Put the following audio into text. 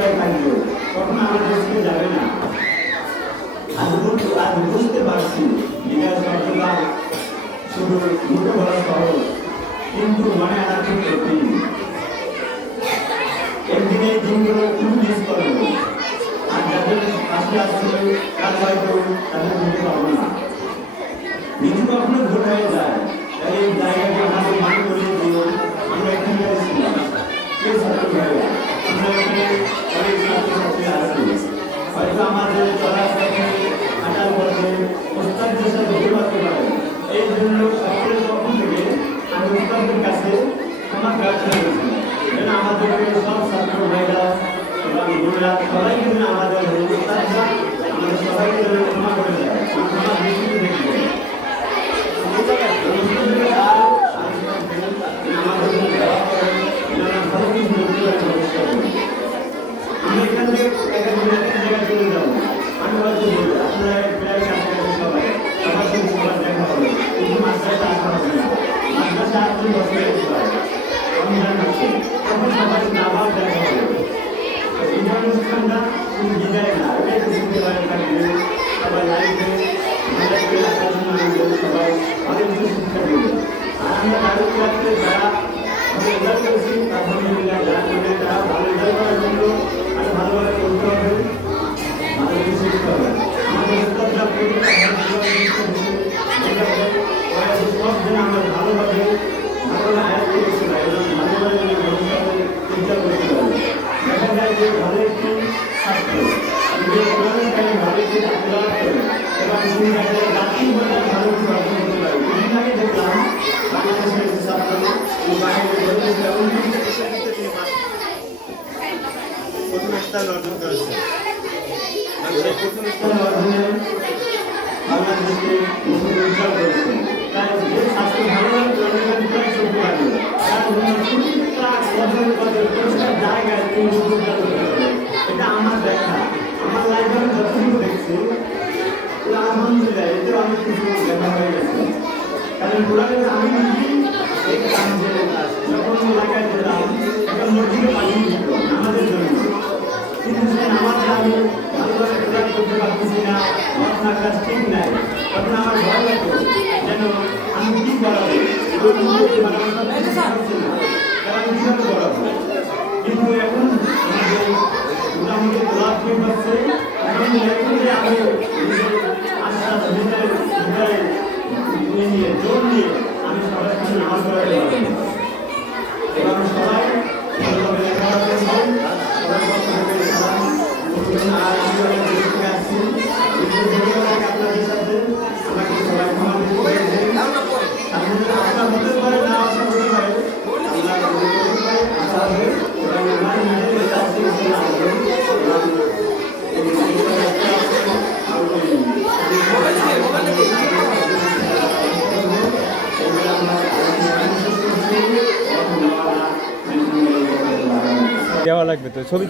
তখন আমার দেশকে যাবে না। আজ বুঝতে পারছি বিকাশ শব্দটা শুধু মুখে বলা সহজ, কিন্তু মনে আনা খুব কঠিন। একদিন এই দিনগুলো খুব মিস করবো, আর যাদের পাশে আসছিল তার হয়তো তাদের বুঝতে পারবো না। নিজে কখনো ভুল হয়ে যায়, তাই এই জায়গাকে আমাদের মনে করিয়ে দিও আমরা এখানকার ছিলাম। কে ছাত্র ভাইরা, আমরা এখানে অনেক ছাত্রছাত্রী আছি, হয়তো আমাদের চলার পথে হাঁটার পথে ওস্তাদ দেশে ধরে পারতে পারে। এই জন্য সকলের পক্ষ থেকে আমি ওস্তাদের কাছে ক্ষমা প্রার্থনা করছি, যেন আমাদেরকে সব ছাত্র ভাইরা এবং গুরুরা সবাইকে যেন আমাদের ওস্তাদরা আমাদের সবাইকে যেন ক্ষমা করে দেয়, ক্ষমা দৃষ্টিতে দেখবে। আমি এখান থেকে একটা জায়গায় চলে যাবো, আমি হয়তো বলবো আপনারা প্রায় কাছাকাছি সবাই সবার সঙ্গে সবার দেখা হবে, কিন্তু মাদ্রাসা আসা হবে না। মাদ্রাসা আসলে 10 মিনিট হয়, রমজান মাসে তখন সবার সাথে আবার দেখা হবে। এই অনুষ্ঠানটা শুধু বিদায় না, এটা একটু শুনতে পারে থাকবে সবাই লাইভে সবাই অনেক কিছু শিক্ষা দেবে। আর আমরা দারুণ রাখতে যারা আমরা এবার করছি আলহামদুলিল্লাহ, যারা করবে তারা ভালো রেজাল্ট করার জন্য আরো ভালোভাবে করতে হবে, ভালো কিছু শিখতে হবে। আমাদের উত্তরটা সব যেন আমরা ভালোভাবে আয়াত করতে পারি এবং ভালোভাবে ভবিষ্যতে চিন্তা করতে পারি। দেখা যায় যে ভালো একটি ছাত্র নিজের পুরানো কালে ভালো একটি তেলাওয়াত করে এবং তিনি দেখা যায় জাতীয় পর্যায়ে ভালো কিছু অর্জন করতে পারে। কিছুদিন আগে দেখলাম বাংলাদেশের একটি ছাত্র প্রথম স্থান অর্জন করেছে। প্রথম স্থান অর্জনে বাংলাদেশকে উজ্জ্বল করেছে। তাই যে ছাত্র ভালোভাবে পড়াশোনা করতে পারবে তার প্রতিটা অর্জন করে প্রতিটা জায়গায় তিনি উজ্জ্বল করতে পারবে। এটা আমার দেখা, আমার লাইফে আমি যতটুকু দেখছি আলহামদুলিল্লাহ এতে অনেক কিছু দেখা হয়ে গেছে। কারণ কোরআনের আমি নিজেই দেখতাম যে যখন এলাকায় যেতাম একটা মসজিদে পাঠিয়ে দিত আমাদের জন্য, কিন্তু সেই নামাজটা আমি ভালোভাবে কোরআন করতে পারতেছি না, আমার কাজ ঠিক নাই। তখন আমার ভয় লাগতো যেন আমি কি করাবো, আমি কিভাবে করাবো। কিন্তু এখন আমাদের মোটামুটি ক্লাস ঠিক হচ্ছে, এখন আমি আস্তে আস্তে ভিতরে নিয়ে জোর নিয়ে আমি সবার কাছে নামাজ পড়াতে পারবো এবং সবাই ভালোভাবে লেখাপড়া করবেন। সবাই আসছি আপনাদের সাথে আমাকে সবাই ক্ষমা আপনার হতে পারে না আসা হতে পারে, আশা হবে এবং আমার নিজের কাছে দেওয়া লাগবে তো ছবি।